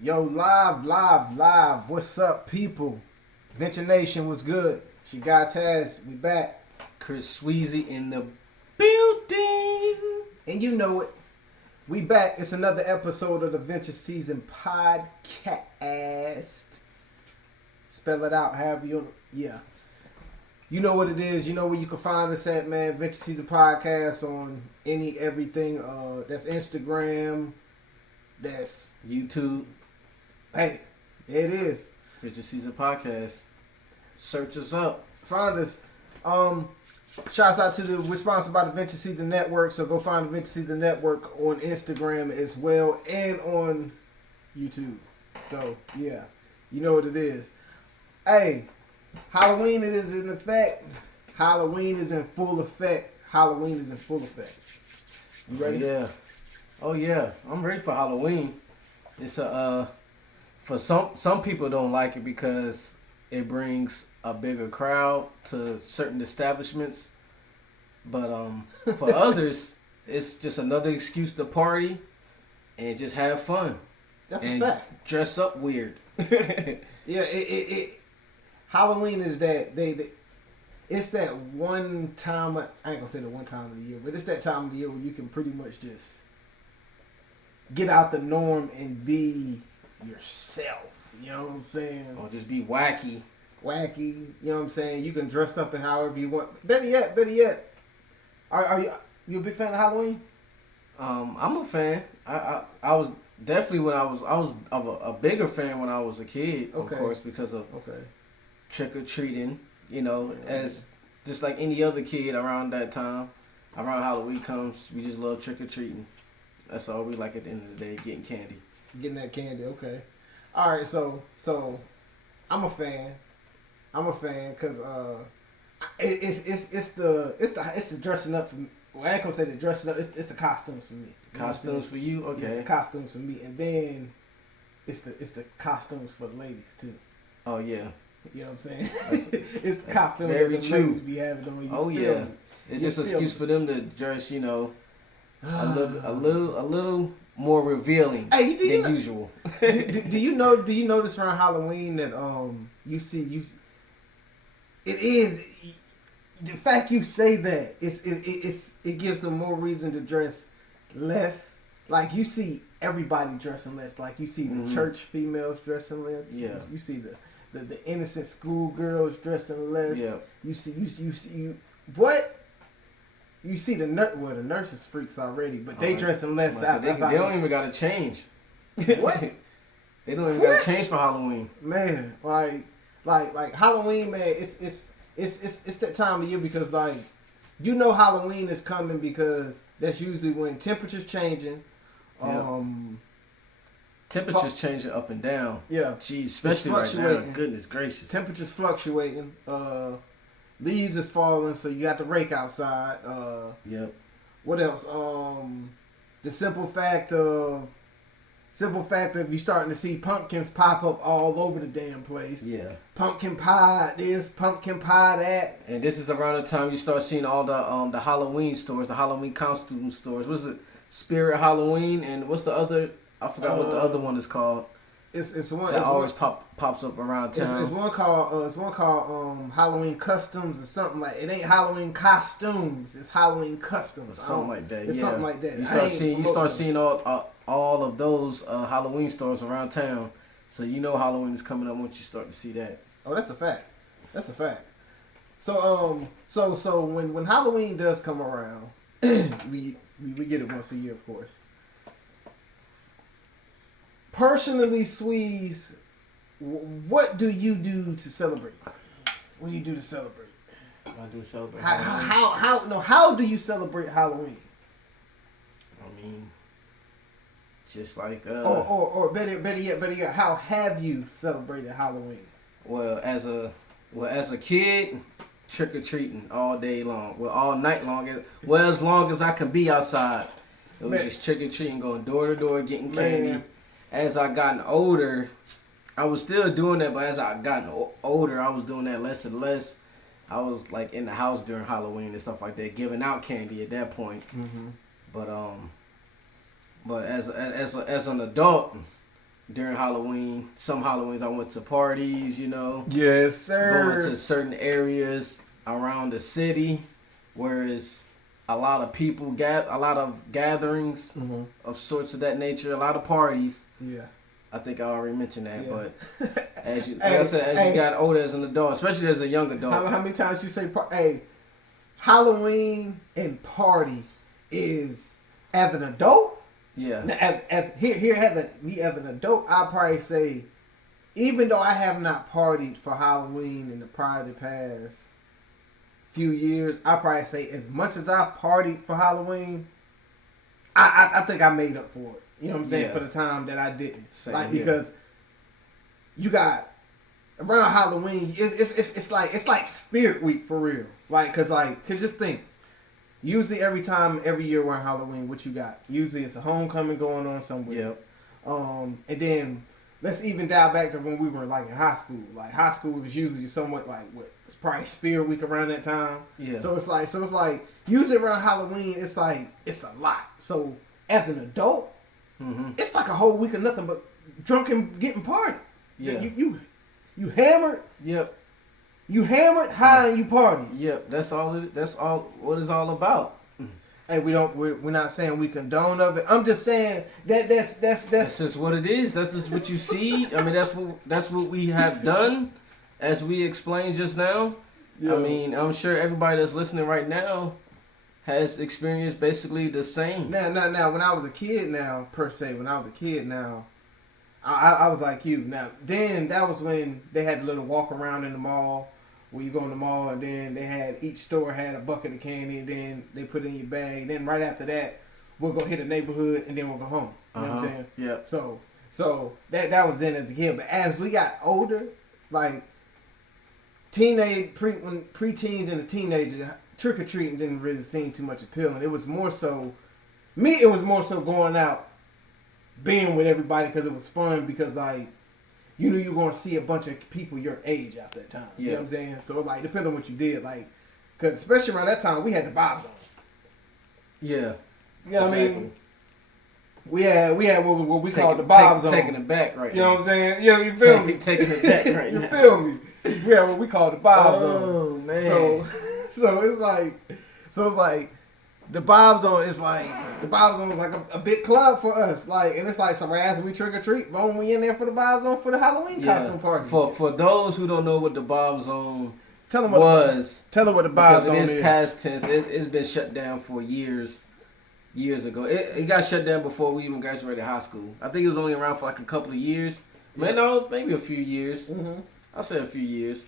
Yo, live. What's up, people? Venture Nation was good. She got Taz. We back. Chris Sweezy in the building. And you know it. We back. It's another episode of the Venture Season Podcast. Spell it out however you... Yeah. You know what it is. You know where you can find us at, man. Venture Season Podcast on everything. That's Instagram. That's... YouTube. Hey, there it is. Venture Season Podcast. Search us up. Find us. Shouts out to we're sponsored by the Venture Season Network, so go find the Venture Season Network on Instagram as well and on YouTube. So yeah, you know what it is. Hey, Halloween is in effect. Halloween is in full effect. You ready? Oh yeah. I'm ready for Halloween. It's for some people don't like it because it brings a bigger crowd to certain establishments, but for others, it's just another excuse to party and just have fun. That's and a fact. Dress up weird. Yeah, it Halloween is that it's that one time. I ain't gonna say the one time of the year, but it's that time of the year where you can pretty much just get out the norm and be yourself. You know what I'm saying? Or just be wacky. You know what I'm saying? You can dress up in however you want. Better yet. Are you a big fan of Halloween? I'm a fan. I was definitely when I was a bigger fan when I was a kid, Okay. of course, because of Okay. trick or treating. You know, as just like any other kid around that time, around Halloween comes, we just love trick or treating. That's all we like at the end of the day, getting candy. Getting that candy, okay. All right, so I'm a fan because it's the dressing up for me. Well, I ain't gonna say the dressing up. It's the costumes for me. Costumes for you, okay? It's the costumes for me, and then it's the costumes for the ladies too. Oh yeah. You know what I'm saying? It's the costumes very that the true. ladies be having on. You Oh feel yeah. me? It's You just an feel excuse me? for them to dress, you know, a little more revealing Hey, than usual. do you notice around Halloween that you see it is the fact you say that it gives them more reason to dress less. Like you see everybody dressing less. Like you see the church females dressing less. Yeah. You see the innocent schoolgirls dressing less. Yeah. You see what? You see the nurses freaks already, but they dressing less. They don't even gotta change. What? They don't even gotta change for Halloween. Man, like Halloween, man. It's that time of year because like you know Halloween is coming because that's usually when temperatures changing. Yeah. Temperatures changing up and down. Yeah. Jeez, especially right now. Goodness gracious. Temperatures fluctuating. Leaves is falling, so you got to rake outside. Yep. What else? The simple fact of you starting to see pumpkins pop up all over the damn place. Yeah. Pumpkin pie this, pumpkin pie that. And this is around the time you start seeing all the Halloween stores, the Halloween costume stores. What's it? Spirit Halloween, and what's the other? I forgot what the other one is called. It's one that it's always one, pops up around town. It's one called Halloween Customs or something like. It ain't Halloween costumes. It's Halloween Customs. Something like that. It's something like that. You start seeing all of those Halloween stores around town, so you know Halloween is coming up once you start to see that. Oh, that's a fact. So so when Halloween does come around, we get it once a year, of course. Personally, Sweeze, what do you do to celebrate? What do you do to celebrate? I do celebrate. How do you celebrate Halloween? I mean, just like or better yet, how have you celebrated Halloween? Well, as a kid, trick or treating all day long. Well, all night long. Well, as long as I can be outside, it was just trick or treating, going door to door, getting candy. Man. As I gotten older, I was still doing that, but as I gotten older, I was doing that less and less. I was like in the house during Halloween and stuff like that, giving out candy at that point. Mm-hmm. But as an adult, during Halloween. Some Halloweens I went to parties, Yes, sir. going to certain areas around the city, whereas a lot of people a lot of gatherings of sorts of that nature, a lot of parties. Yeah. I think I already mentioned that, Yeah. but as you got older as an adult, especially as a young adult. How many times you say, hey, Halloween and party is as an adult? Yeah. Now, me as an adult, I'd probably say, even though I have not partied for Halloween in the past few years, I probably say as much as I partied for Halloween, I think I made up for it. You know what I'm saying? Yeah. For the time that I didn't. Same like here. Because you got around Halloween, it's like Spirit Week for real. Cause just think. Usually every year around Halloween, what you got? Usually it's a homecoming going on somewhere. Yep. And then let's even dial back to when we were in high school. Like high school was usually somewhat it's probably Spirit Week around that time. Yeah. So it's like usually around Halloween it's a lot. So as an adult, it's like a whole week of nothing but drunk and getting party. Yeah. You hammered. Yep. You hammered, high, and you party. Yep. That's all what it's all about. Hey, we're not saying we condone of it. I'm just saying that's just what it is. That's just what you see. I mean, that's what we have done, as we explained just now. Yeah. I mean, I'm sure everybody that's listening right now has experienced basically the same. Now, when I was a kid, I was like you. Now, then that was when they had a little walk around in the mall, where you go in the mall, and then each store had a bucket of candy, and then they put it in your bag. Then right after that, we'll go hit a neighborhood, and then we'll go home. You know what I'm saying? Yeah. So that was then as a kid. But as we got older, like preteens and the teenagers, trick or treating didn't really seem too much appealing. It was more so going out, being with everybody because it was fun. Because you knew you were going to see a bunch of people your age at that time. Yeah. You know what I'm saying? So depending on what you did, because especially around that time we had the bobs on. Yeah. You know what I mean? We had what we called the bobs on. Taking it back right now. You know what I'm saying? Yeah, you feel me? Taking it back right now. You feel me? We had what we called the bobs on. Oh man. So it's like the bobs on is like a big club for us. And it's so right after we trick or treat, boom, we in there for the bobs on for the Halloween costume party. For those who don't know what the bobs on tell them what the bobs on is. It is past tense. It's been shut down for years ago. It got shut down before we even graduated high school. I think it was only around for a couple of years. Yeah. Maybe a few years. Mm-hmm. I'll say a few years.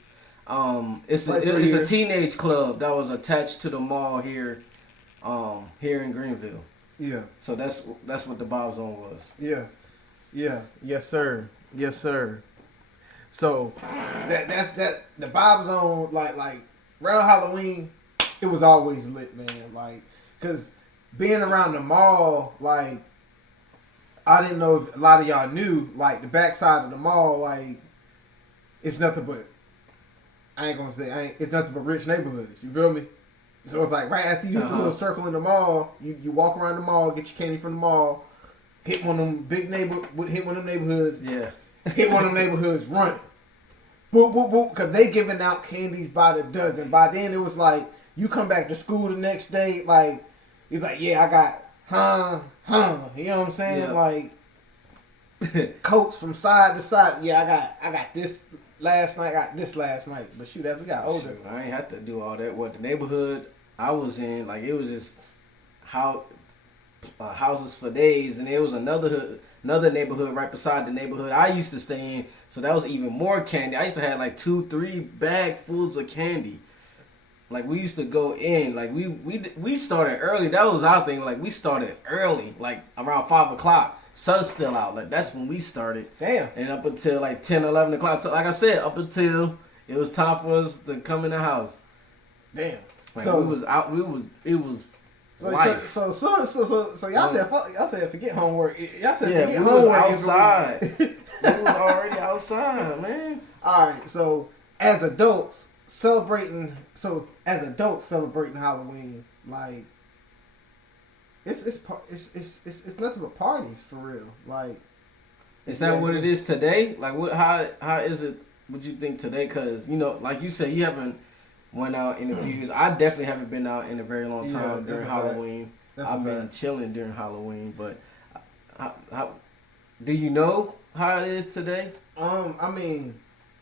It's a teenage club that was attached to the mall here in Greenville. Yeah. So that's what the Bob's On was. Yeah. Yeah. Yes, sir. Yes, sir. So that's the Bob's On like around Halloween, it was always lit, man. Cause being around the mall, I didn't know if a lot of y'all knew, the backside of the mall, it's nothing but it's nothing but rich neighborhoods. You feel me? So it's right after you hit the little circle in the mall, you walk around the mall, get your candy from the mall, hit one of them neighborhoods. Yeah. Hit one of them neighborhoods running. Boop, boop, boop. Because they giving out candies by the dozen. By then, it was you come back to school the next day, you're yeah, I got, you know what I'm saying? Yeah. Coats from side to side. Yeah, I got this last night, I got this last night. But shoot, as we got older. Shoot, I ain't have to do all that. What the neighborhood I was in, it was just houses for days, and there was another neighborhood right beside the neighborhood I used to stay in, so that was even more candy. I used to have 2-3 bagfuls of candy. We used to go in, we started early. That was our thing. We started early, around 5 o'clock. Sun's still out. That's when we started. Damn. And up until 10, 11 o'clock. So, like I said, up until it was time for us to come in the house. Damn. So we was out. It was. So y'all said forget homework. Y'all said forget we homework. Was outside. We was already outside, man. All right. So as adults celebrating Halloween, it's nothing but parties for real. Is that what it is today? Like, what? How is it? Would you think today? Because like you said, you haven't went out in a few years. I definitely haven't been out in a very long time during Halloween. I've been chilling during Halloween, but how do you know how it is today? I mean,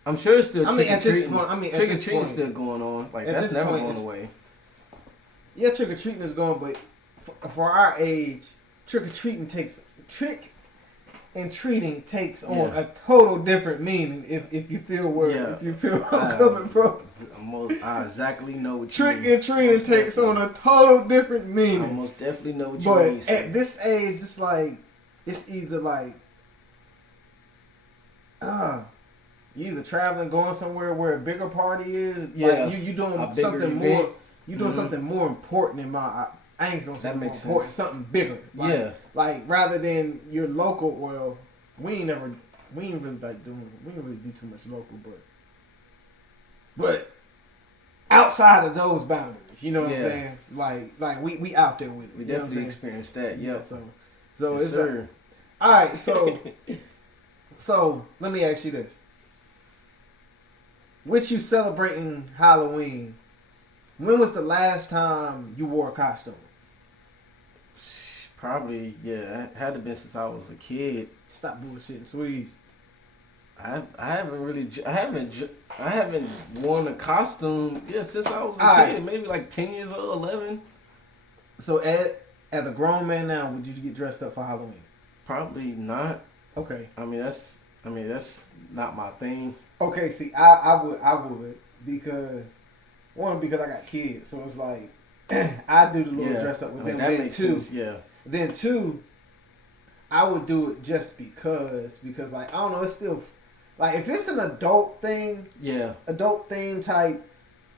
I'm sure it's still trick or treating. Trick or treating still going on. Like that's never going away. Yeah, trick or treating is going, but for our age, trick and treating takes on a total different meaning. If you feel where I'm coming from, I exactly know what trick and treating takes on a total different meaning. I most definitely know what you mean. But at this age, it's like it's either like you either traveling, going somewhere where a bigger party is. Yeah, like you doing something more. You doing something more important in my. I ain't gonna say more important. Something bigger. Like, like rather than your local. Well, we ain't really do too much local, but outside of those boundaries, you know what I'm saying? Like we out there with it. We definitely experienced that. Yeah. So yes, it's sir. All right. So let me ask you this: with you celebrating Halloween, when was the last time you wore a costume? Probably, it had to be since I was a kid. Stop bullshitting, Sweeze. I haven't worn a costume since I was a kid. Maybe like 10 years old, 11. So as a grown man now, would you get dressed up for Halloween? Probably not. Okay. I mean that's not my thing. Okay, see, I would because I got kids, so it's like I do the little dress up with them. That makes sense. Then two, I would do it just because like I don't know, it's still like if it's an adult thing, adult theme type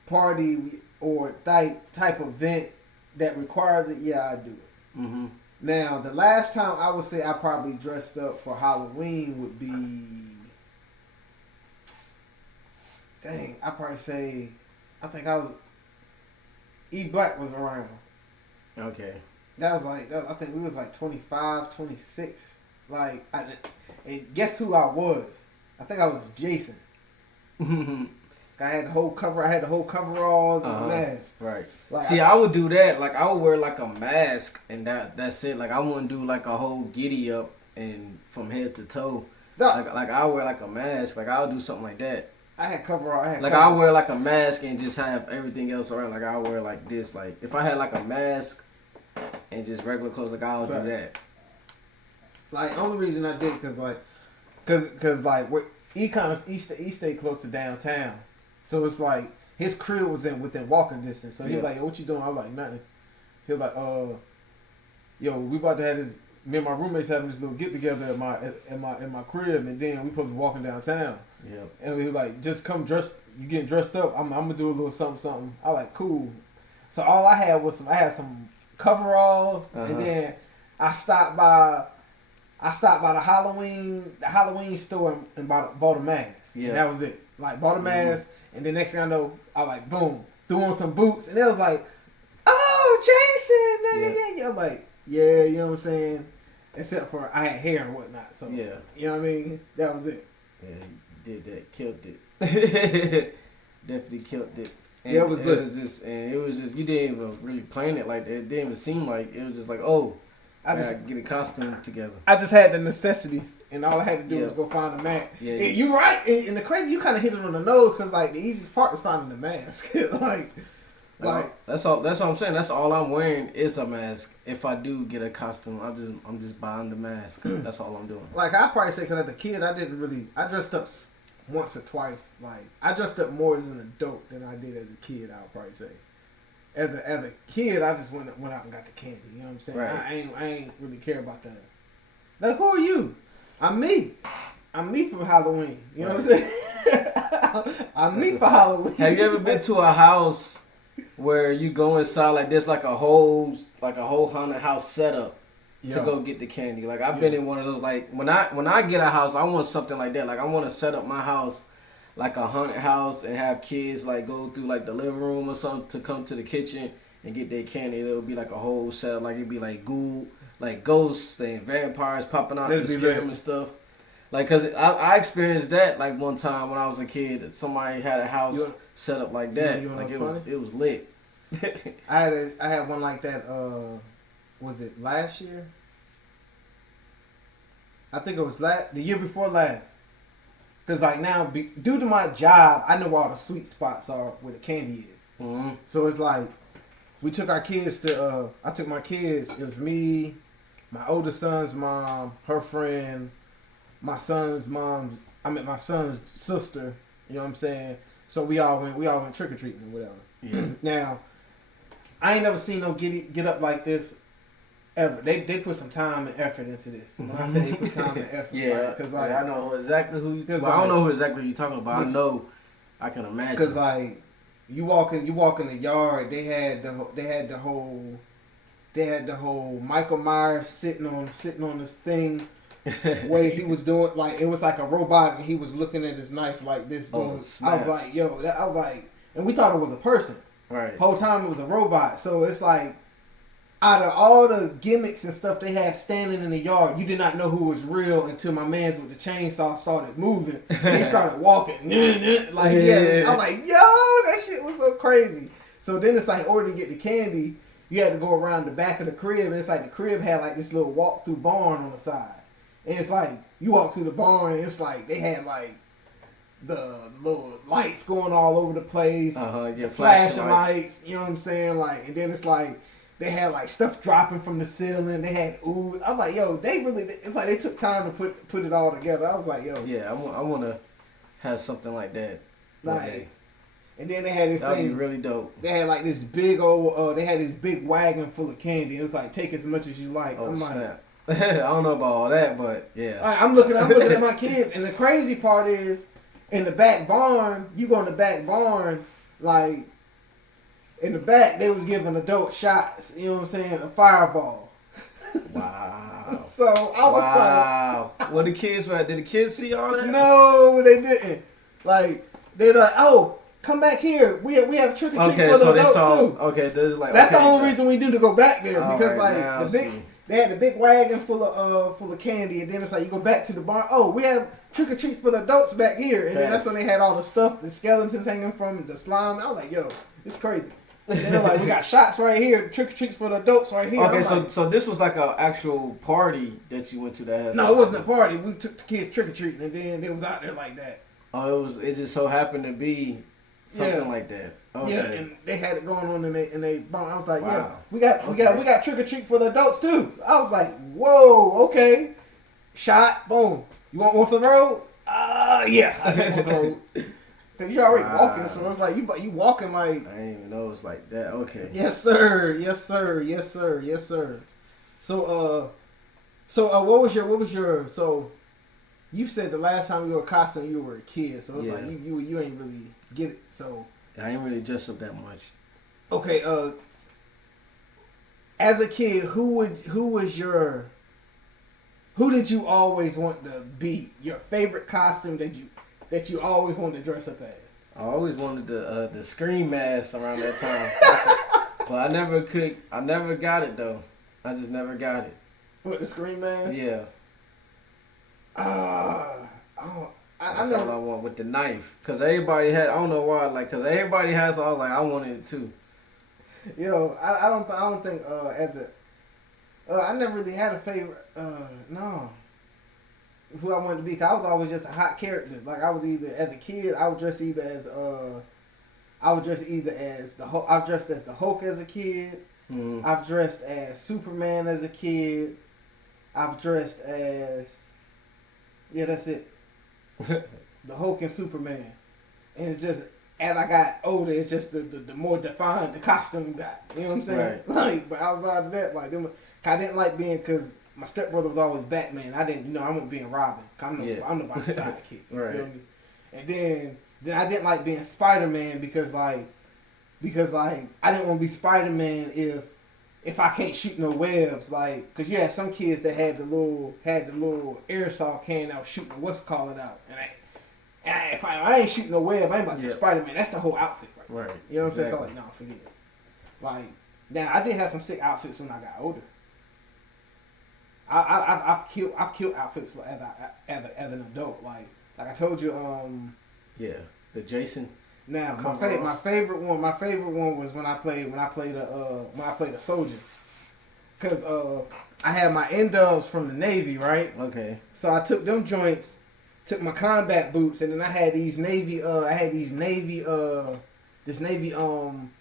party or type event that requires it, I do it. Mm-hmm. Now the last time I would say I probably dressed up for Halloween would be, I probably say, I think I was E Black was around. Okay. That was like, I think we was like 25, 26. Like, and guess who I was? I think I was Jason. I had the whole coveralls and mask. Right. Like, see, I would do that. Like, I would wear like a mask and that's it. Like, I wouldn't do like a whole giddy up and from head to toe. Like I would wear like a mask. Like, I would do something like that. I had coverall. I wear like a mask and just have everything else around. Like, I wear like this. Like, if I had like a mask and just regular clothes, like I'll do that. Like, only reason I did cause he stayed close to downtown, so it's like his crib was within walking distance. So he was like, "Yo, what you doing?" I was like, "Nothing." He was like, yo, we about to have this. Me and my roommates having this little get together at my crib, and then we supposed to be walking downtown. Yeah. And we was like, just come dressed. You getting dressed up? I'm gonna do a little something. I like cool. So all I had was some coveralls, and then I stopped by the Halloween store and bought a mask. Yeah. And that was it. Like, bought a mask, and then next thing I know, I like boom, threw on some boots, and it was like, oh, Jason, yeah. I'm like, yeah, you know what I'm saying? Except for I had hair and whatnot, so you know what I mean? That was it. Yeah, you did that, killed it. Definitely killed it. And it was good. It was just you didn't even really plan it like that. It didn't even seem like it was just like, oh, I just get a costume together. I just had the necessities, and all I had to do was go find a mask. Yeah, you're right. And the crazy, you kind of hit it on the nose because like the easiest part was finding the mask. like that's all. That's what I'm saying. That's all I'm wearing is a mask. If I do get a costume, I'm just buying the mask. That's all I'm doing. Like I probably say, because as a kid, I dressed up once or twice. Like I dressed up more as an adult than I did as a kid. I'll probably say. As a kid, I just went out and got the candy. You know what I'm saying? Right. I ain't really care about that. Like, who are you? I'm me. I'm me for Halloween. You know what I'm saying? I'm me for Halloween. Have you ever been to a house where you go inside like there's like a whole haunted house setup to go get the candy? Like I've been in one of those. Like when I get a house, I want something like that. Like I want to set up my house like a haunted house and have kids like go through like the living room or something to come to the kitchen and get their candy. It'll be like a whole setup. Like it'd be like ghosts and vampires popping out and scare them and stuff. Like, cause I experienced that like one time when I was a kid. Somebody had a house set up like that. Like it was lit. I had one like that. Was it last year? I think it was the year before last. Cause like now, due to my job, I know where all the sweet spots are where the candy is. Mm-hmm. So it's like we took our kids to. I took my kids. It was me, my oldest son's mom, her friend, my son's mom. I met my son's sister. You know what I'm saying? So we all went trick or treating or whatever. Yeah. Now, I ain't never seen no get up like this ever. They put some time and effort into this. When I say they put time and effort, yeah, because like I know exactly who you. Well, like, I don't know who exactly you're talking about. I know, I can imagine. Because like you walk in the yard, they had the whole Michael Myers sitting on this thing where he was doing like it was like a robot and he was looking at his knife like this. I was like, and we thought it was a person. Right. Whole time it was a robot. So it's like, out of all the gimmicks and stuff they had standing in the yard, you did not know who was real until my man's with the chainsaw started moving. And he started walking. Like, yeah. I'm like, yo, that shit was so crazy. So then it's like, in order to get the candy, you had to go around the back of the crib. And it's like the crib had like this little walk-through barn on the side. And it's like, you walk through the barn, and it's like, they had like, the little lights going all over the place, flashing lights, you know what I'm saying? Like, and then it's like they had like stuff dropping from the ceiling. They had ooze. I'm like, yo, it's like they took time to put it all together. I was like, yo, yeah, I want to have something like that. Like, and then they had this That'd thing. Be really dope. They had like this big old. They had this big wagon full of candy. It was like, take as much as you like. Oh, I'm snap. Like, I don't know about all that, but yeah. I'm looking at my kids, and the crazy part is. In the back barn, you go in the back barn, like, in the back, they was giving adult shots, you know what I'm saying, a fireball. Wow. So, I was like... What the kids were, did the kids see all that? No, they didn't. Like, they're like, oh, come back here. We have trick or treat for the adults, too. Okay, that's the only reason we do to go back there, because, right, like, they had the big wagon full of candy, and then it's like, you go back to the barn, oh, we have trick or treats for the adults back here, and then that's when they had all the stuff, the skeletons hanging from the slime. I was like, yo, it's crazy. And then they're like, we got shots right here, trick or treats for the adults right here. Okay, so this was like an actual party that you went to that had. No, it wasn't a party. We took the kids trick or treating, and then they was out there like that. Oh, it just so happened to be something like that. Okay. Yeah, and they had it going on in they barn. I was like, wow. Yeah, we got trick or treat for the adults too. I was like, whoa, okay. Shot, boom. You want one for the road? Yeah, I take one for the road. Cause you're already walking, so it's like you walking like. I didn't even know it was like that. Okay. Yes, sir. Yes, sir. Yes, sir. Yes, sir. So what was your? So, you said the last time you were a costume, you were a kid. So it's like you ain't really get it. So. I ain't really dressed up that much. Okay. As a kid, who did you always want to be? Your favorite costume that you always wanted to dress up as? I always wanted the Scream mask around that time, but I never could. I never got it though. I just never got it. What, the Scream mask? Yeah. That's all I want with the knife, cause everybody had. I don't know why, like, cause everybody has all. Like, I wanted it too. Yo, I don't think I never really had a favorite. No. Who I wanted to be, cause I was always just a hot character. Like, I was either as a kid, I would dress either as the Hulk. I've dressed as the Hulk as a kid. Mm-hmm. I've dressed as Superman as a kid. I've dressed as that's it. The Hulk and Superman. And it's just, as I got older, it's just the more defined the costume got. You know what I'm saying? Right. Like, but outside of that, like, I didn't like being, because my stepbrother was always Batman. I didn't, I wasn't being Robin. I'm nobody's sidekick. You right. feel me? And then I didn't like being Spider-Man because I didn't want to be Spider-Man if I can't shoot no webs, like, cause you had some kids that had the little aerosol can that was shooting what's calling out, and if I ain't shooting no web, I ain't about to be Spider-Man. That's the whole outfit, right? You know what I'm saying? So like, no, forget it. Like, now I did have some sick outfits when I got older. I've killed outfits as an adult. Like I told you. Yeah, the Jason. Now my favorite one was when I played a soldier, cause I had my N-dubs from the Navy, right? Okay. So I took them joints, took my combat boots, and then I had these Navy this Navy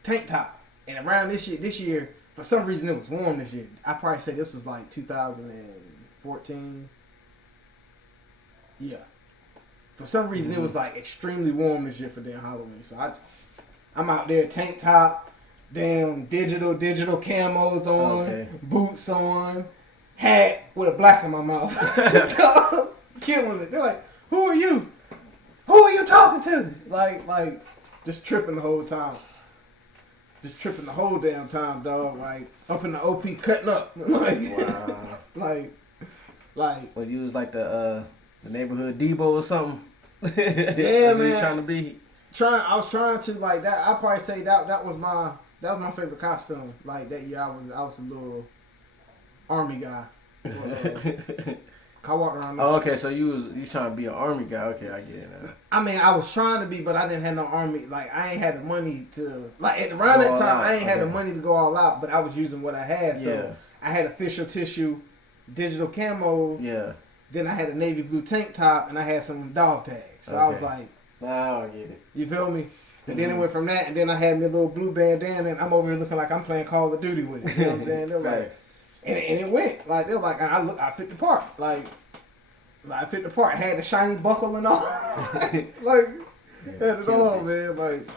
tank top. And around this year, for some reason it was warm this year. I probably say this was like 2014. Yeah. For some reason it was like extremely warm this year for damn Halloween. So I'm out there tank top, damn digital camos on, boots on, hat with a black in my mouth. Killing it. They're like, who are you? Who are you talking to? Like just tripping the whole time. Just tripping the whole damn time, dog. Like up in the OP cutting up. Like Well, you was like the neighborhood Debo or something. Yeah, man. You trying to be? I was trying to like that. I probably say that was my favorite costume. Like that year, I was a little army guy. I walked around. Oh, okay. So you trying to be an army guy? Okay, I get it now. I mean, I was trying to be, but I didn't have no army. Like I ain't had the money to around that time. I ain't had the money to go all out, but I was using what I had. So I had official tissue, digital camos. Yeah. Then I had a navy blue tank top, and I had some dog tags. So I was like, now I get it. You feel me? And then it went from that, and then I had me a little blue bandana, and I'm over here looking like I'm playing Call of Duty with it. You know what I'm saying? They're like, and it went like they're like, I fit the part. Like I fit the part. Had the shiny buckle and all. Had it all, man. Like,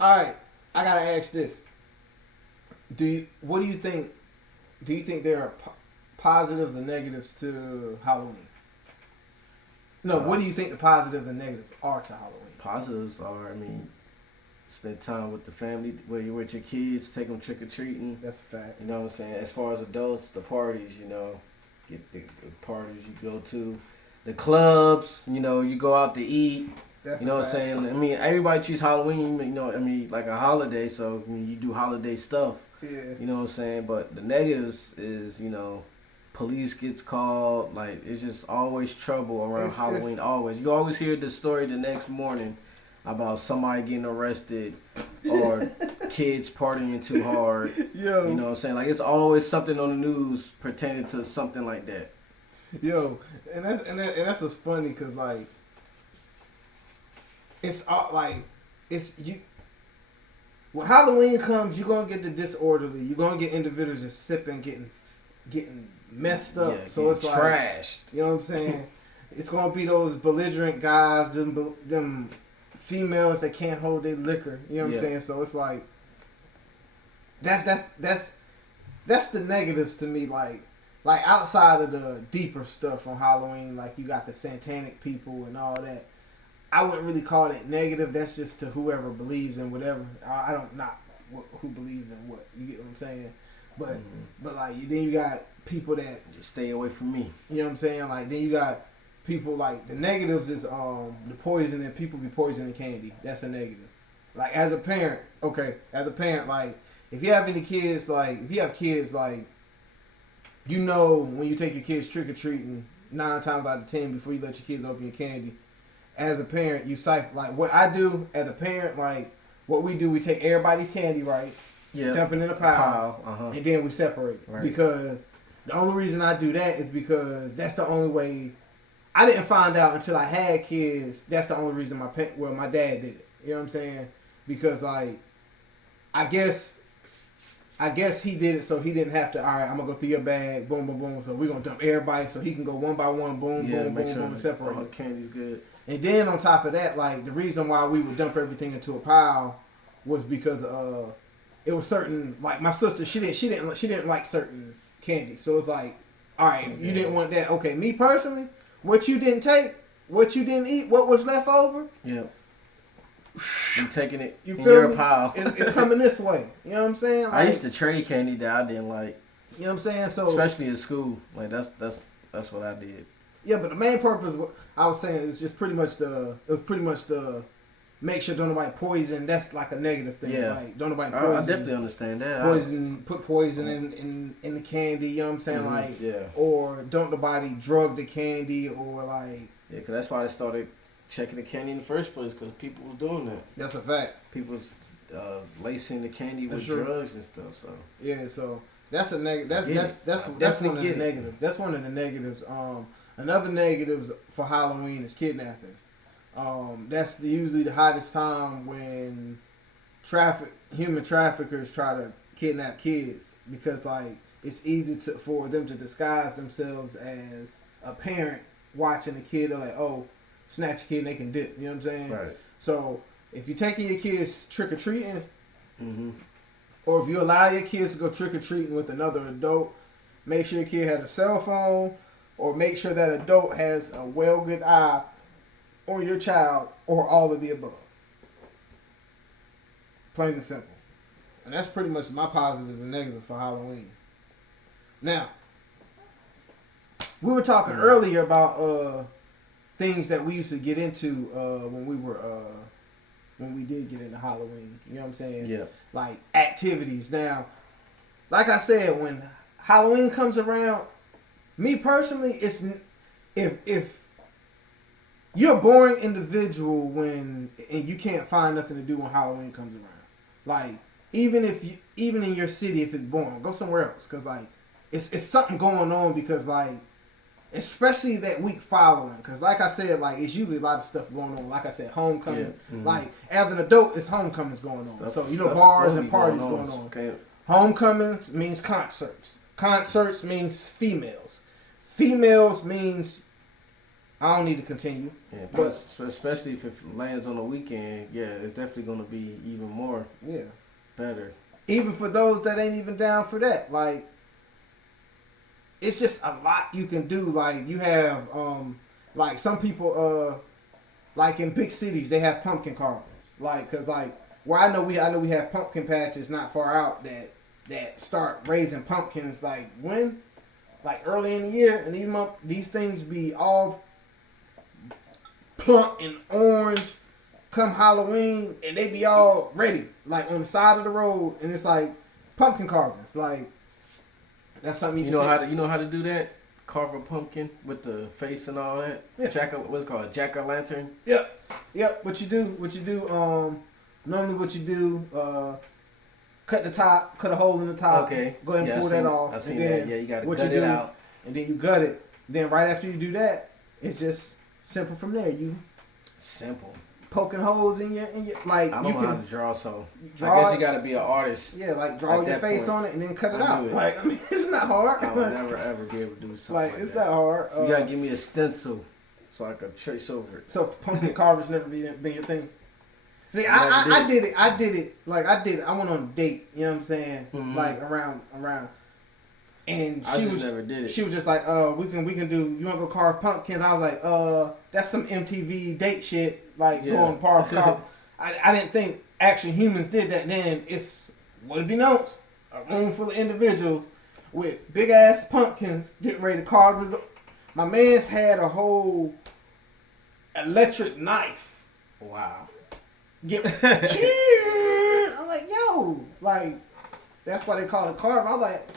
all right. I gotta ask this. What do you think? Do you think there are positives and negatives to Halloween? No, what do you think the positives and negatives are to Halloween? Positives are, spend time with the family, where you're with your kids, take them trick-or-treating. That's a fact. You know what I'm saying? As far as adults, the parties, get the parties you go to. The clubs, you go out to eat. That's what I'm saying? Everybody treats Halloween, like a holiday, so you do holiday stuff. Yeah. You know what I'm saying? But the negatives is, police gets called. Like, it's just always trouble around Halloween. Always. You always hear the story the next morning about somebody getting arrested or kids partying too hard. Yo. You know what I'm saying? Like, it's always something on the news pertaining to something like that. Yo, and that's what's funny, because like it's all like it's you. When Halloween comes, you're gonna get the disorderly. You're gonna get individuals just sipping, getting messed up. Yeah, so it's trashed. Like, you know what I'm saying? It's gonna be those belligerent guys, them females that can't hold their liquor. You know what I'm saying? So it's like that's the negatives to me. Like outside of the deeper stuff on Halloween, like you got the satanic people and all that. I wouldn't really call that negative. That's just to whoever believes in whatever. I don't who believes in what. You get what I'm saying? But like then you got people that just stay away from me. You know what I'm saying? Like then you got people like the negatives is the poison, and people be poisoning candy. That's a negative. Like as a parent, like if you have any kids, like if you have kids, like when you take your kids trick or treating, 9 times out of 10 before you let your kids open your candy. As a parent, you siphon. Like what I do as a parent, like what we do, we take everybody's candy, right? Yeah. Dump it in a pile, and then we separate it. Right. Because the only reason I do that is because that's the only way. I didn't find out until I had kids. That's the only reason my dad did it. You know what I'm saying? Because like, I guess he did it so he didn't have to. All right, I'm gonna go through your bag, boom, boom, boom. So we're gonna dump everybody so he can go one by one, boom, boom, boom, boom, and separate. All the candy's good. And then on top of that, like the reason why we would dump everything into a pile was because it was certain, like my sister, she didn't like certain candy. So it's like, all right, you didn't want that. Okay, me personally, what you didn't take, what you didn't eat, what was left over. Yeah. You taking it in your pile. It's coming this way. You know what I'm saying? Like, I used to trade candy that I didn't like. You know what I'm saying? So especially in school, like that's what I did. Yeah, but the main purpose, I was saying, is just pretty much the make sure don't nobody poison. That's like a negative thing. Yeah. Like don't nobody I poison. definitely understand that. Put poison in the candy. You know what I'm saying? Like yeah. or don't nobody drug the candy or like. Yeah, because that's why they started checking the candy in the first place, because people were doing that. That's a fact. People was lacing the candy with true. drugs and stuff. So yeah, so that's a negative. That's one of the negatives. That's one of the negatives. Another negatives for Halloween is kidnappings. That's usually the hottest time when human traffickers try to kidnap kids, because like it's easy for them to disguise themselves as a parent watching a kid. They're like, oh, snatch a kid and they can dip. You know what I'm saying? right. So if you're taking your kids trick or treating, or if you allow your kids to go trick or treating with another adult, make sure your kid has a cell phone, or make sure that adult has a well good eye on your child, or all of the above. Plain and simple. And that's pretty much my positives and negatives for Halloween. Now, we were talking earlier about things that we used to get into when we did get into Halloween. You know what I'm saying? Yeah. Like activities. Now, like I said, when Halloween comes around, me personally, it's if you're a boring individual and you can't find nothing to do when Halloween comes around. Like even in your city, if it's boring, go somewhere else, because like it's something going on, because like especially that week following, because like I said, like it's usually a lot of stuff going on. Like I said, homecomings. Yeah. Like as an adult, it's homecomings going on. So bars and parties going on. Okay. Homecomings means concerts. Concerts means females. Females means I don't need to continue. Yeah, but especially if it lands on the weekend, yeah, it's definitely going to be even more. Yeah. Better. Even for those that ain't even down for that, like it's just a lot you can do. Like you have, like some people, like in big cities, they have pumpkin carvings. Like, cause like where I know we have pumpkin patches not far out that start raising pumpkins. Like when, like early in the year, and these things be all plump and orange come Halloween, and they be all ready, like on the side of the road, and it's like pumpkin carvings. Like that's something you know how to do that. Carve a pumpkin with the face and all that. Yeah. What's it called? Jack-o'-lantern. Yep. What you do? Normally what you do? Cut the top, cut a hole in the top. Okay. Go ahead and pull that off. I seen that. Yeah, you got to gut it out. And then you gut it. Then right after you do that, it's just simple from there. Simple. Poking holes in your like. I don't know how to draw, so I guess you got to be an artist. Yeah, like draw your face on it and then cut it out. Like, I mean, it's not hard. I would never ever be able to do something like it's that. not hard. You gotta give me a stencil so I can trace over it. So pumpkin carvers never been your thing. See, I did it. Like I went on a date. You know what I'm saying? Mm-hmm. Like around. And never did it. She was just like, we can do. You want to go carve pumpkins? I was like, that's some MTV date shit. Like going carve. I didn't think Action Humans did that. Then it's what it be known, a room full of individuals with big ass pumpkins getting ready to carve. My man's had a whole electric knife. Wow. I'm like, yo, like that's why they call it carving. I was like,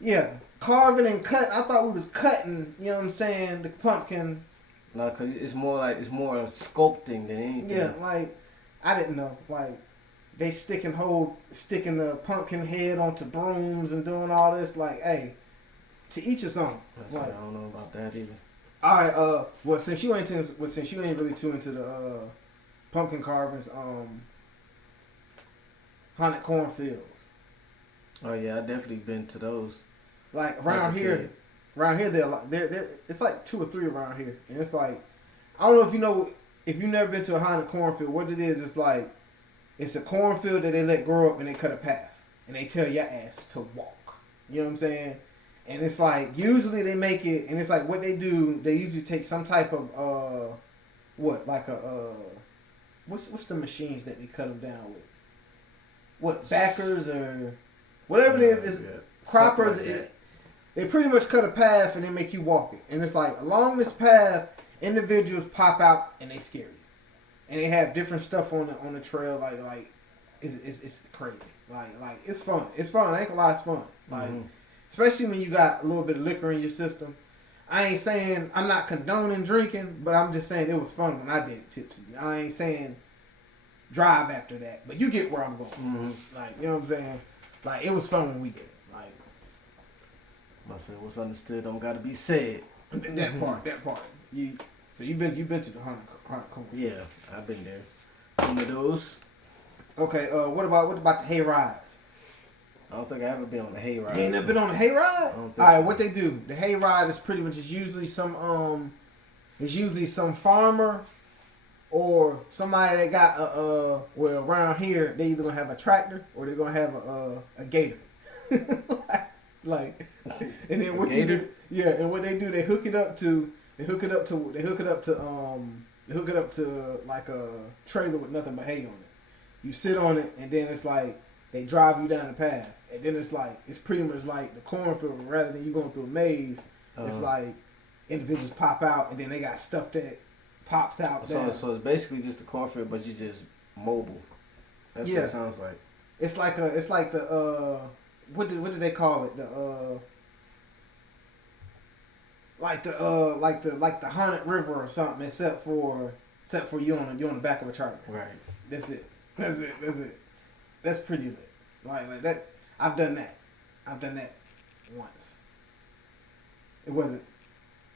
yeah, carving and cutting. I thought we was cutting. You know what I'm saying? The pumpkin. No, cause it's more sculpting than anything. Yeah, like I didn't know. Like they sticking the pumpkin head onto brooms and doing all this. Like, hey, to each his own. Like, I don't know about that either. All right. Well, since you ain't really too into the pumpkin carvings, haunted cornfields. Oh yeah, I definitely been to those. Like around here, there it's like 2 or 3 around here, and it's like I don't know if you've never been to a haunted cornfield. What it is, it's like it's a cornfield that they let grow up and they cut a path and they tell your ass to walk. You know what I'm saying? And it's like usually they make it, and it's like what they do. They usually take some type of what's the machines that they cut them down with? What, backers or whatever it is? Croppers. Like they pretty much cut a path and they make you walk it. And it's like along this path, individuals pop out and they scare you. and they have different stuff on the trail. Like it's crazy. Like it's fun. It's fun. I ain't gonna lie, it's fun. Like especially when you got a little bit of liquor in your system. I ain't saying I'm not condoning drinking, but I'm just saying it was fun when I did it tipsy. I ain't saying drive after that, but you get where I'm going. Like, you know what I'm saying? Like, it was fun when we did it. Like, I said, what's understood don't gotta be said. That part. So you've been to the haunted corner? Yeah, I've been there. One of those. Okay. What about the hay rides? I don't think I ever been on a hay ride. You ain't never been on a hay ride? All right. So. What they do? The hay ride is pretty much it's usually some farmer or somebody that got well around here they either gonna have a tractor or they're gonna have a gator. like, and then what you do? Yeah, and what they do? They hook it up to like a trailer with nothing but hay on it. You sit on it, and then it's like they drive you down the path, and then it's pretty much like the cornfield. Rather than you going through a maze, it's like individuals pop out, and then they got stuff that pops out. So it's basically just a cornfield, but you just mobile. That's what it sounds like. It's like the what did they call it? Like the haunted river or something, except for you on the back of a tractor. Right. That's it. That's pretty lit. Like that. I've done that once. It wasn't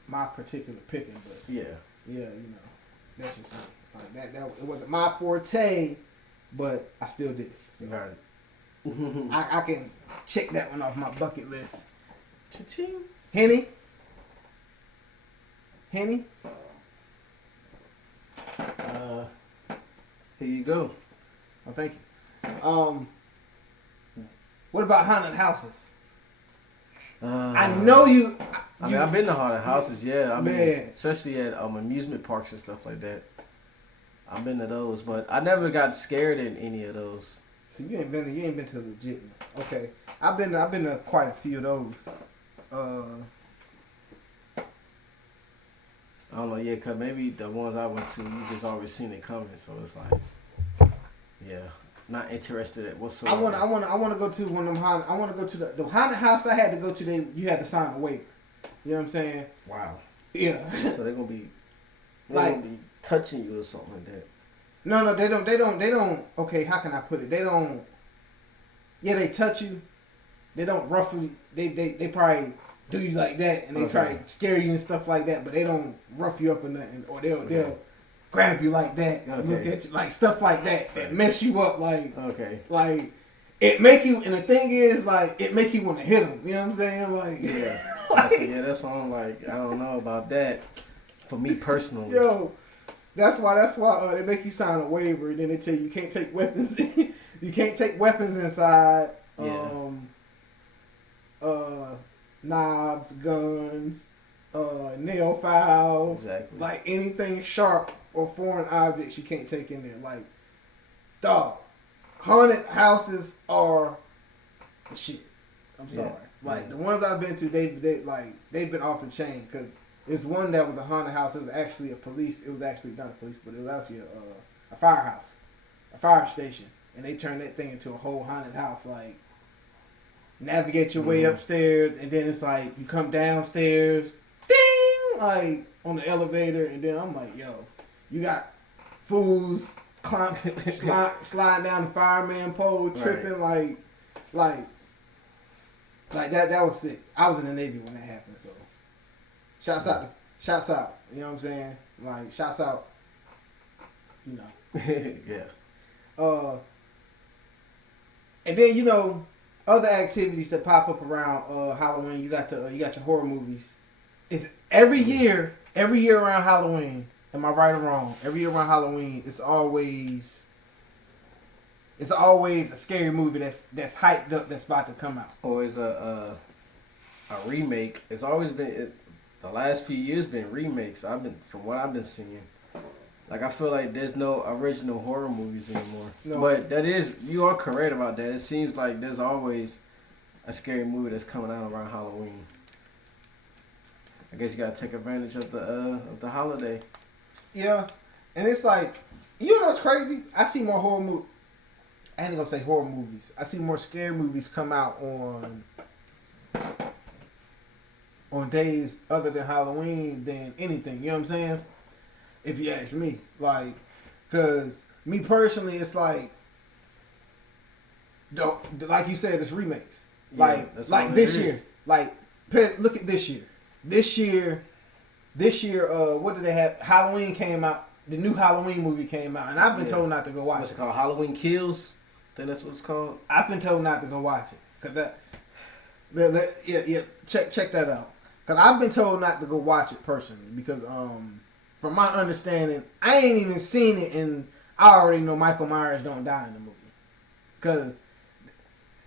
my particular picking, but yeah, you know, that's just me. Like that it wasn't my forte, but I still did it. So right. I can check that one off my bucket list. Cha-ching. Henny. Here you go. Oh, thank you. What about haunted houses? I know you. I mean, I've been to haunted houses. Yeah, I mean, man. Especially at amusement parks and stuff like that. I've been to those, but I never got scared in any of those. So you ain't been to the legit one. Okay, I've been to quite a few of those. I don't know, yeah, cause maybe the ones I went to, you just always seen it coming, so it's like, yeah, not interested in whatsoever. I want to go to one of them haunted. I want to go to the haunted house I had to go to. You had to sign a waiver. You know what I'm saying? Wow. Yeah. So they're gonna be touching you or something like that. No, they don't. Okay, how can I put it? They don't. Yeah, they touch you. They don't roughly. They probably do you like that, and they try to scare you and stuff like that. But they don't rough you up or nothing, or they'll grab you like that, look at you like stuff like that mess you up like it make you. And the thing is, like, it make you want to hit them. You know what I'm saying? Like, yeah, that's why I'm like, I don't know about that. For me personally, yo, that's why they make you sign a waiver, and then they tell you can't take weapons. You can't take weapons inside. Yeah. Knives, guns, nail files, exactly. Like anything sharp or foreign objects you can't take in there. Like, dog, haunted houses are the shit. I'm sorry. Like the ones I've been to, they've been off the chain because it's one that was a haunted house. It was actually a police. It was actually not a police, but it was actually a firehouse, a fire station, and they turned that thing into a whole haunted house. Like, navigate your way upstairs, and then it's like you come downstairs, ding, like on the elevator, and then I'm like, yo, you got fools sliding down the fireman pole, tripping, like that. That was sick. I was in the Navy when that happened, so shouts out. You know what I'm saying? Like, shouts out. You know. Yeah. And then, you know, other activities that pop up around Halloween. You got your horror movies. It's every year around Halloween. Am I right or wrong? Every year around Halloween, it's always a scary movie that's hyped up that's about to come out. Always a remake. It's always been the last few years been remakes. From what I've been seeing. Like, I feel like there's no original horror movies anymore. No. But you are correct about that. It seems like there's always a scary movie that's coming out around Halloween. I guess you gotta take advantage of the holiday. Yeah, and it's like, You know what's crazy? I see more horror movies. I ain't gonna say horror movies. I see more scary movies come out on days other than Halloween than anything. You know what I'm saying? If you ask me, like, cause me personally, it's like you said, it's remakes. Yeah, Like this year. Like, look at this year. This year, what did they have? Halloween came out. The new Halloween movie came out, and I've been told not to go watch What's it. it called? Halloween Kills? I think that's what it's called. I've been told not to go watch it. Cause check that out. Cause I've been told not to go watch it personally because from my understanding, I ain't even seen it, and I already know Michael Myers don't die in the movie. Cause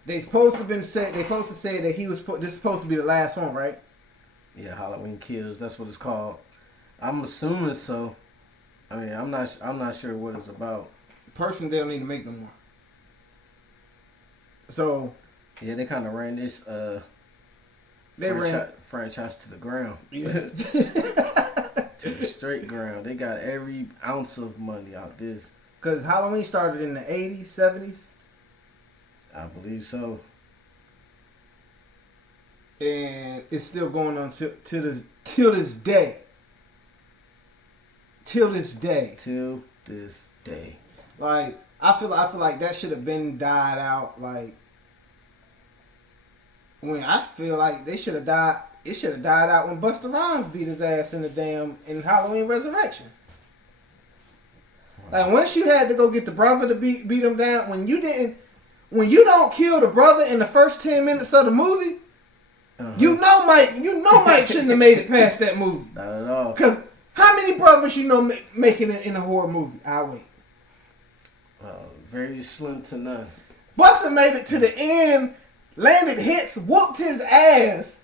they supposed to say that he was this is supposed to be the last one, right? Yeah, Halloween Kills. That's what it's called. I'm assuming so. I mean, I'm not sure what it's about. Personally, they don't need to make no more. So yeah, they kind of ran this franchise to the ground. Yeah. To the straight ground. They got every ounce of money out this. Because Halloween started in the 80s, 70s. I believe so. And it's still going on till this day. Till this day. Till this day. Like, I feel like that should have been died out. Like, when I feel like they should have died. It should have died out when Busta Rhymes beat his ass in Halloween Resurrection. Like, once you had to go get the brother to beat him down, when you don't kill the brother in the first 10 minutes of the movie, you know Mike shouldn't have made it past that movie. Not at all. Because how many brothers you know making it in a horror movie? I wait. Very slim to none. Busta made it to the end, landed hits, whooped his ass,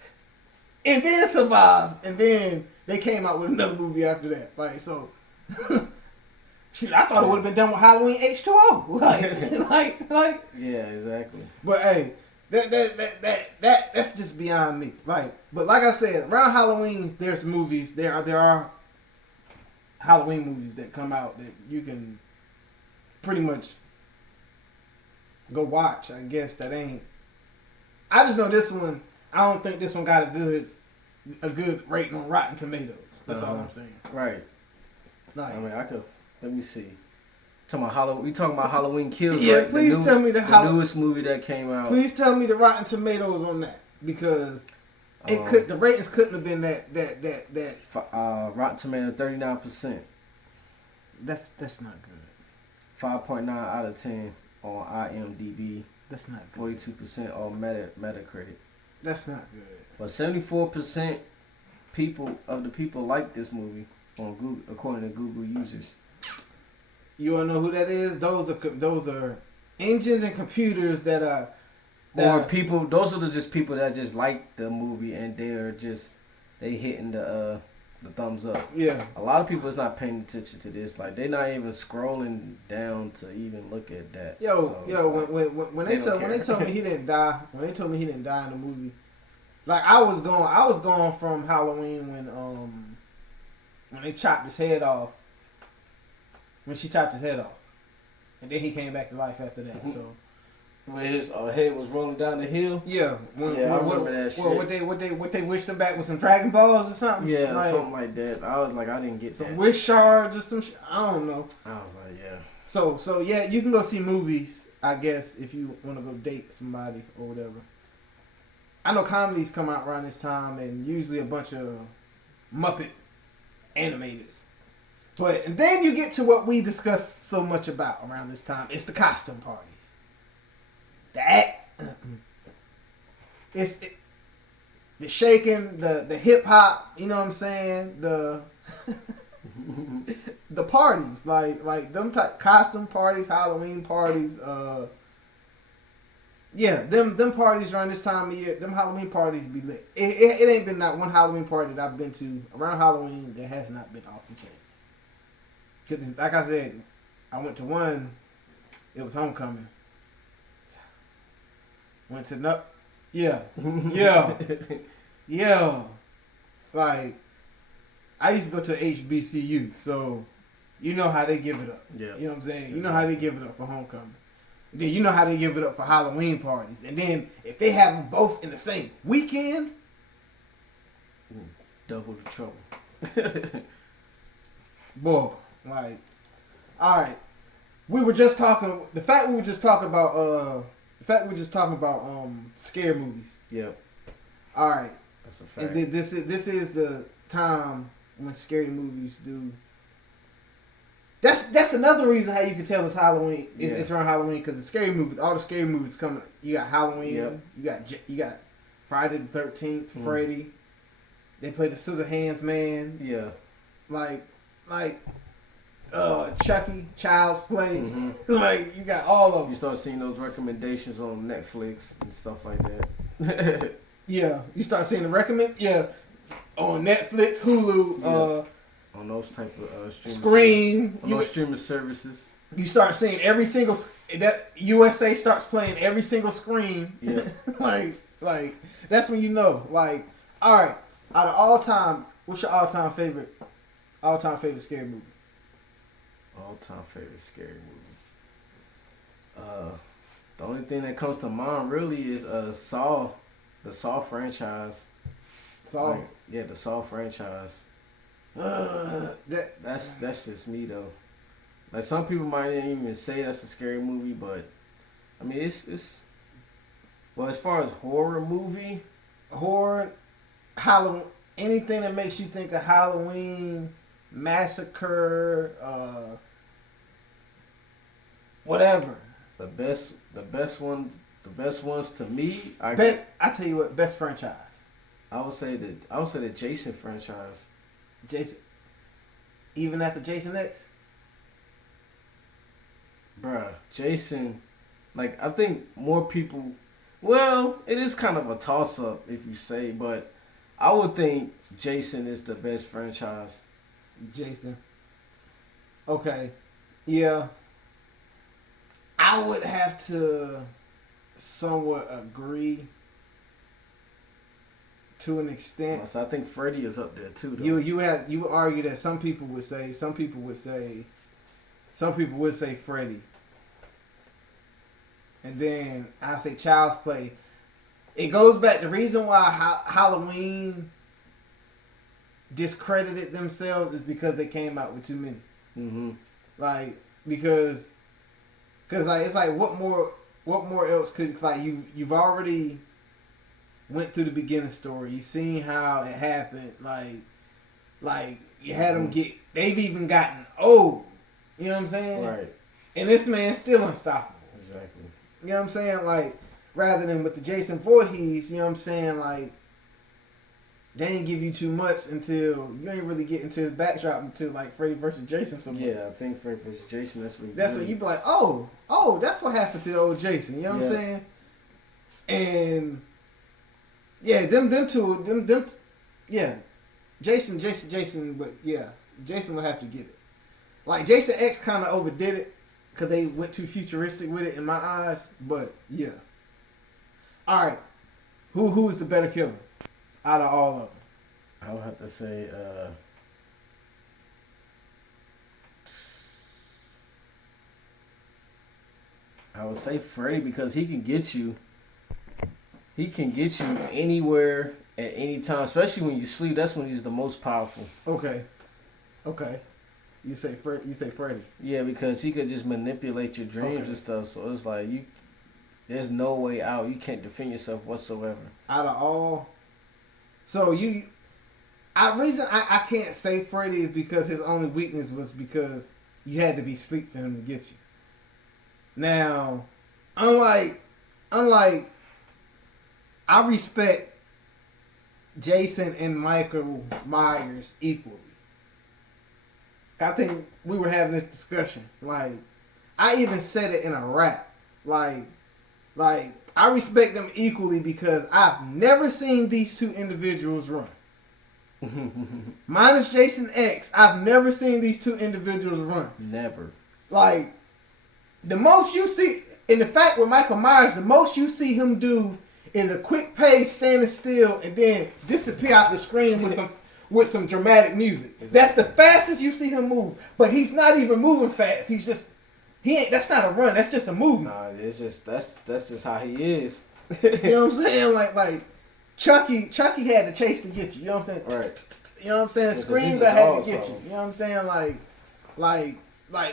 and then survived. And then they came out with another movie after that. Like, so, shoot, I thought it would have been done with Halloween H2O. Like. Yeah, exactly. But hey, that's just beyond me. But like I said, around Halloween, there's movies. There are Halloween movies that come out that you can pretty much go watch. I guess that ain't. I just know this one. I don't think this one got a good rating on Rotten Tomatoes. That's all I'm saying. Right. Like, I mean, let me see. We talking about Halloween Kills, yeah, right? please tell me the newest movie that came out. Please tell me the Rotten Tomatoes on that, because the ratings couldn't have been that. Rotten Tomato 39%. That's not good. 5.9 out of 10 on IMDb. That's not good. 42% on Metacritic. That's not good. But 74% of the people like this movie on Google, according to Google users. You wanna know who that is? Those are engines and computers that are. People. Those are just people that just like the movie and they hitting the thumbs up. Yeah. A lot of people is not paying attention to this. Like, they're not even scrolling down to even look at that. When they told me he didn't die, in the movie, like, I was going from Halloween when they chopped his head off. When she chopped his head off, and then he came back to life after that. So when his head was rolling down the hill. Yeah. I remember that shit. What they wished him back with some Dragon Balls or something? Yeah, like, something like that. I was like, I didn't get some that. wish shards or some shit. I don't know. I was like, yeah. So yeah, you can go see movies, I guess, if you want to go date somebody or whatever. I know comedies come out around this time, and usually a bunch of Muppet animateds. And then you get to what we discuss so much about around this time. It's the costume parties. The shaking, the hip hop, you know what I'm saying? The parties, like them type costume parties, Halloween parties, them parties around this time of year, them Halloween parties be lit. It ain't been not one Halloween party that I've been to around Halloween that has not been off the chain. Cause like I said, I went to one. It was homecoming. Went to yeah. Like, I used to go to HBCU, so you know how they give it up. Yeah. You know what I'm saying? You know how they give it up for homecoming. Then you know how they give it up for Halloween parties. And then if they have them both in the same weekend, double the trouble. boy, like, all right. We were just talking. The fact we were just talking about. Scary movies. Yep. All right. That's a fact. And this is the time when scary movies do. That's another reason how you can tell it's Halloween. It's around Halloween because the scary movies, all the scary movies coming. You got Halloween. Yep. You got Friday the 13th, Freddy. They play the Scissorhands Man. Yeah. Like Chucky, Child's Play. Mm-hmm. Like you got all of them. You start seeing those recommendations on Netflix and stuff like that. Yeah, you start seeing the on Netflix, Hulu, on those type of Scream, those streaming services. You start seeing every single that USA starts playing every single Scream. Yeah, like that's when you know. Like, all right, out of all time, what's your all-time favorite scary movie? All-time favorite scary movie. The only thing that comes to mind really is Saw, the Saw franchise. Saw. The Saw franchise. That's just me though. Like some people might even say that's a scary movie, but I mean it's well, as far as horror, Halloween, anything that makes you think of Halloween, Massacre, whatever. The best ones to me. I tell you what, best franchise. I would say the Jason franchise. Jason, even after Jason X. Bruh, Jason, like I think more people. Well, it is kind of a toss up if you say, but I would think Jason is the best franchise. Jason. Okay. Yeah. I would have to somewhat agree to an extent. So I think Freddy is up there too. Though. You would argue that some people would say Freddy. And then I say Child's Play. It goes back. The reason why Halloween discredited themselves is because they came out with too many. Mm-hmm. Like because like it's like what more else could like you've already went through the beginning story. You've seen how it happened. Like you had them get. They've even gotten old. You know what I'm saying? Right. And this man's still unstoppable. Exactly. You know what I'm saying? Like, rather than with the Jason Voorhees, you know what I'm saying? Like, they didn't give you too much until you ain't really get into the backdrop until like Freddy versus Jason. Yeah, I think Freddy versus Jason. That's when you be like, oh, that's what happened to the old Jason. You know what I'm saying? And yeah, them two, yeah, Jason, but yeah, Jason would have to get it. Like Jason X kind of overdid it. Because they went too futuristic with it in my eyes. But, yeah. All right. Who's the better killer out of all of them? I would have to say... I would say Freddy because he can get you. He can get you anywhere at any time. Especially when you sleep. That's when he's the most powerful. Okay. You say Freddy. Yeah, because he could just manipulate your dreams and stuff. So it's like there's no way out. You can't defend yourself whatsoever. Out of all, so I can't say Freddy is because his only weakness was because you had to be asleep for him to get you. Now, unlike, I respect Jason and Michael Myers equally. I think we were having this discussion. Like, I even said it in a rap. Like I respect them equally because I've never seen these two individuals run. Minus Jason X, I've never seen these two individuals run. Never. Like, the most you see, in the fact with Michael Myers, the most you see him do is a quick pace, standing still, and then disappear out the screen with some dramatic music. Exactly. That's the fastest you see him move. But he's not even moving fast. He's just that's not a run. That's just a movement. Nah, it's just that's just how he is. You know what I'm saying? Like Chucky had to chase to get you. You know what I'm saying? Right. You know what I'm saying? Yeah, Scream he's that a had dog, to get so. you. You know what I'm saying? Like,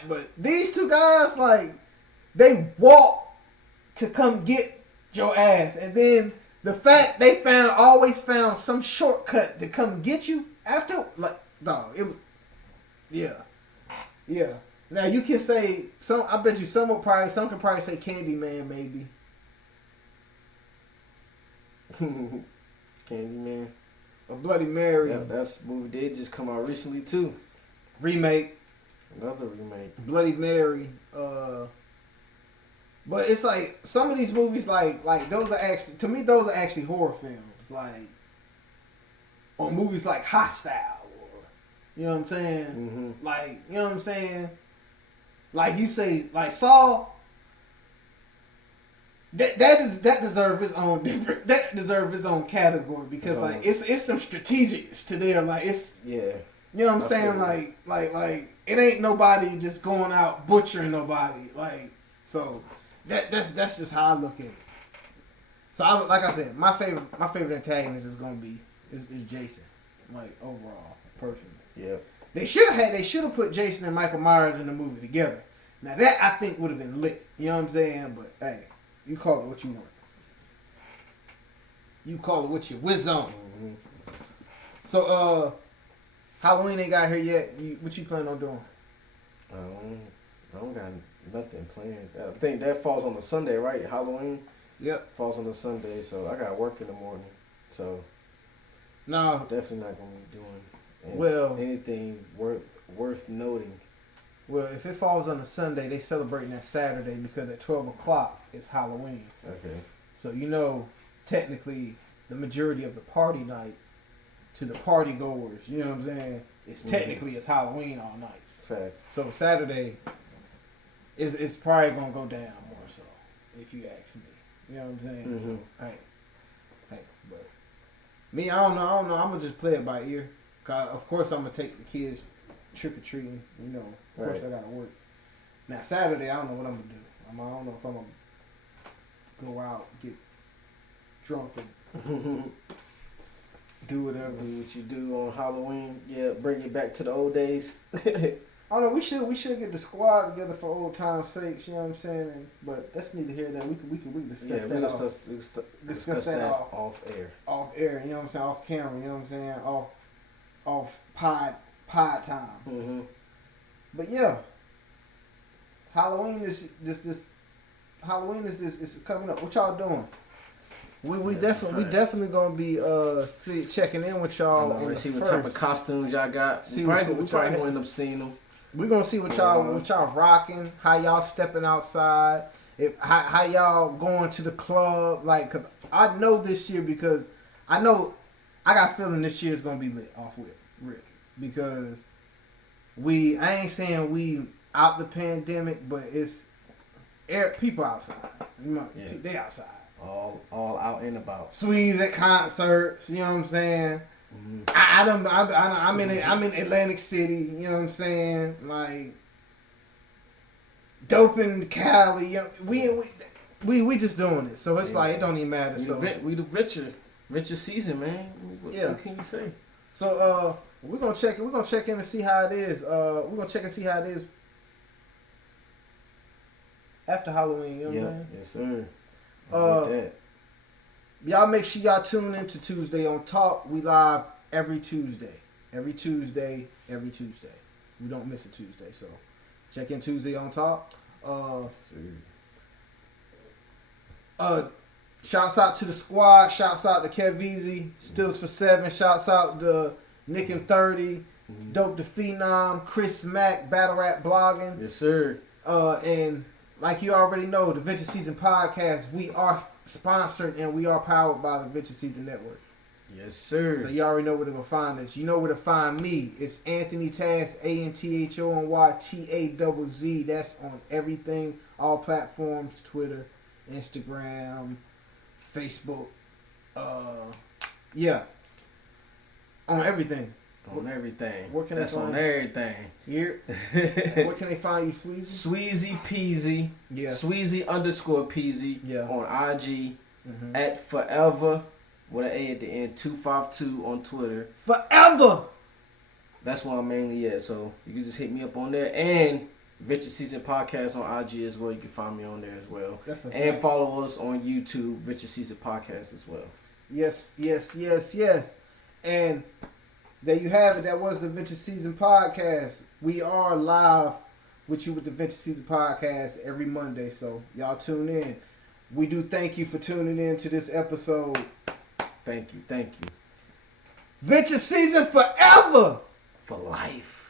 but these two guys, like, they walk to come get your ass, and then the fact they always found some shortcut to come get you after, like, dog, it was, yeah. Now you can say some. I bet you some can probably say Candyman maybe. Candyman. A Bloody Mary. Yeah, that's movie did just come out recently too. Remake. Another remake. Bloody Mary. But it's like some of these movies, like those are actually, to me, those are actually horror films, like, or movies like Hostile, or you know what I'm saying, like, you know what I'm saying, like you say, like Saw. That deserve its own different. That deserve its own category because like it's some strategics to there. Like it's yeah. You know what I'm saying? Like it ain't nobody just going out butchering nobody. Like so that's just how I look at it. So like I said, my favorite antagonist is gonna be is Jason. Like overall, personally. Yeah. They should have put Jason and Michael Myers in the movie together. Now that I think would have been lit. You know what I'm saying? But hey. You call it what you want. You call it what you whiz on. So, Halloween ain't got here yet. What you plan on doing? I don't got nothing planned. I think that falls on a Sunday, right? Halloween? Yep. Falls on a Sunday, so I got work in the morning. So, no. Definitely not going to be doing anything worth noting. Well, if it falls on a Sunday, they celebrating that Saturday because at 12 o'clock it's Halloween. Okay. So, technically, the majority of the party night to the party goers, you know what I'm saying, it's technically it's Halloween all night. Facts. So, Saturday is probably going to go down more so, if you ask me. You know what I'm saying? So, hey, but me, I don't know. I'm going to just play it by ear. Of course, I'm going to take the kids trick-or-treating, of course I gotta work. Now Saturday, I don't know what I'm gonna do. I don't know if I'm gonna go out, get drunk, and do whatever. Do what you do on Halloween. Yeah, bring it back to the old days. I don't know. We should get the squad together for old time's sake. You know what I'm saying? But that's neither here nor there. We can discuss that. Discuss that off air. Off air. You know what I'm saying? Off camera. You know what I'm saying? Off pod time. But yeah, Halloween is coming up. What y'all doing? We definitely gonna be checking in with y'all. On see what type of costumes y'all got. We probably gonna end up seeing them. We're gonna see what y'all rocking. How y'all stepping outside? How y'all going to the club? Like, cause I know this year because I know I got a feeling this year is gonna be lit off with Rick because. I ain't saying we out the pandemic, but it's people outside. They outside. All out and about. Swedes at concerts. You know what I'm saying? I'm in Atlantic City. You know what I'm saying? Like dope in Cali. You know, we just doing it. So it's like it don't even matter. We the richer season, man. What can you say? So we're gonna check in and see how it is. We're gonna check and see how it is after Halloween. You know what I'm saying? Yes, sir. Y'all make sure y'all tune in to Tuesday on Talk. We live every Tuesday. We don't miss a Tuesday. So check in Tuesday on Talk. Shouts out to the squad. Shouts out to Kev Easy. Stills for 7. Shouts out to Nick and 30. Dope the Phenom. Chris Mack. Battle Rap Blogging. Yes, sir. And like you already know, the Venture Season Podcast, we are sponsored and we are powered by the Venture Season Network. Yes, sir. So you already know where to go find us. You know where to find me. It's Anthony Tazz, ANTHONYTAZZ. That's on everything, all platforms, Twitter, Instagram, Facebook, on everything. On everything. Where can That's they find on everything. Here. Where can they find you, Sweezy? Sweezy Peasy. Yeah. Sweezy _ Peasy. Yeah. On IG. Mm-hmm. At Forever with an A at the end. 252 on Twitter. Forever. That's where I'm mainly at. So you can just hit me up on there. And Venture Season Podcast on IG as well. You can find me on there as well. And follow us on YouTube, Venture Season Podcast as well. Yes. And there you have it. That was the Venture Season Podcast. We are live with you with the Venture Season Podcast every Monday. So y'all tune in. We do thank you for tuning in to this episode. Thank you. Venture Season forever. For life.